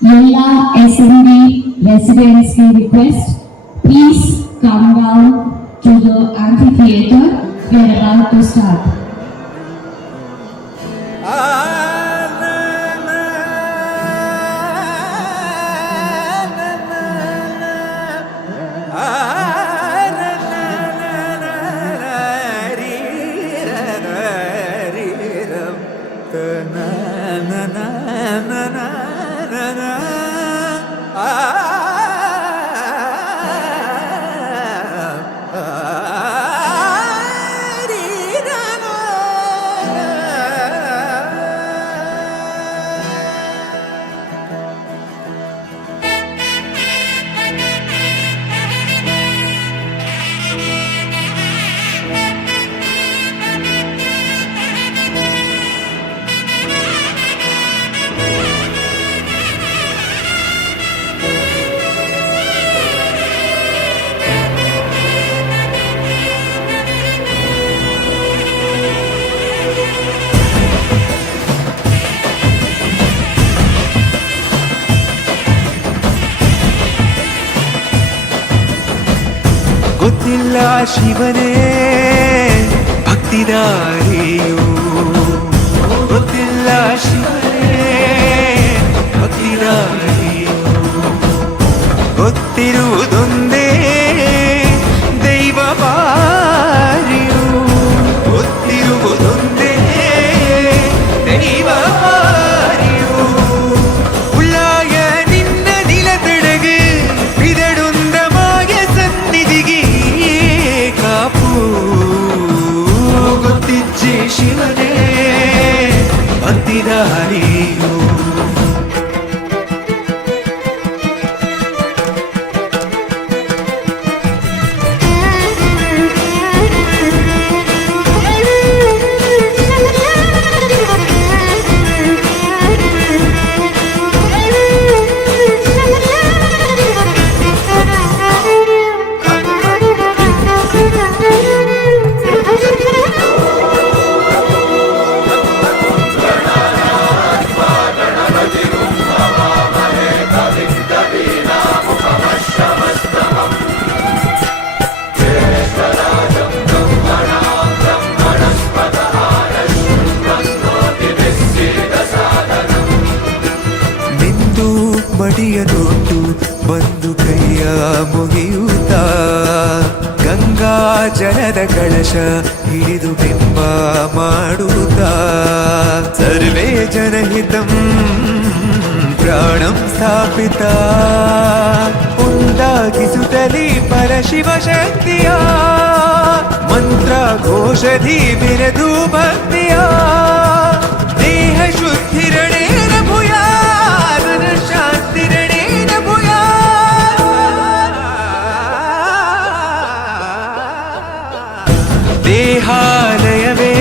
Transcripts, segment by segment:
ಎಲ್ಲ SMB residents we request, please come down to the amphitheater. We are about to start. ಗೊತ್ತಿಲ್ಲ ಶಿವನೇ ಭಕ್ತಿದಾರಿಯು, ಗೊತ್ತಿಲ್ಲ ಶಿವನೇ ಭಕ್ತಿದಾರಿಯು, ಗೊತ್ತಿರುವುದೊಂದೇ ದೈವ ಬಾರಿಯು, ಗೊತ್ತಿರುವುದೊಂದೇ ದೈವ ಬಾರಿಯು. ಉಳ್ಳಾಯ ನಿನ್ನ ನಿಲತಡகு ಬಿದಡುಂದ ಮಾಯ ಸನ್ನಿಧಿಗೆ ಕಾಪು, ಗೊತ್ತಿಜ್ಜೆ ಶಿವನೇ ಭಕ್ತಿದಾರಿಯು. ಮಡಿಯನೊಟ್ಟು ಬಂದು ಕೈಯ ಮುಗಿಯುತ್ತ ಗಂಗಾ ಜಲದ ಕಳಶ ಹಿಡಿದು ಬಿಂಬ ಮಾಡುತ್ತ ಸರ್ವೇ ಜನಹಿತಂ ಪ್ರಾಣಂ ಸ್ಥಾಪಿತ ಉಂಟಾಗಿಸುತ್ತಲೇ ಪರಶಿವ ಶಕ್ತಿಯ ಮಂತ್ರ ಘೋಷಧಿ ಬಿರದು ಭಕ್ತಿಯ ದೇಹ ಶುದ್ಧಿರಣೇನ ಭೂಯಾ ಶಾಂತಿರಣೇನ ಭೂಯಾ. ದೇಹಾಲಯವೇ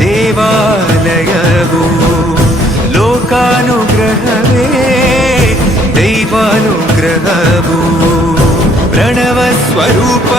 ದೇವಾಲಯವು, ಲೋಕಾನುಗ್ರಹವೇ ದೈವಾನುಗ್ರಹವು, ಪ್ರಣವ ಸ್ವರೂಪ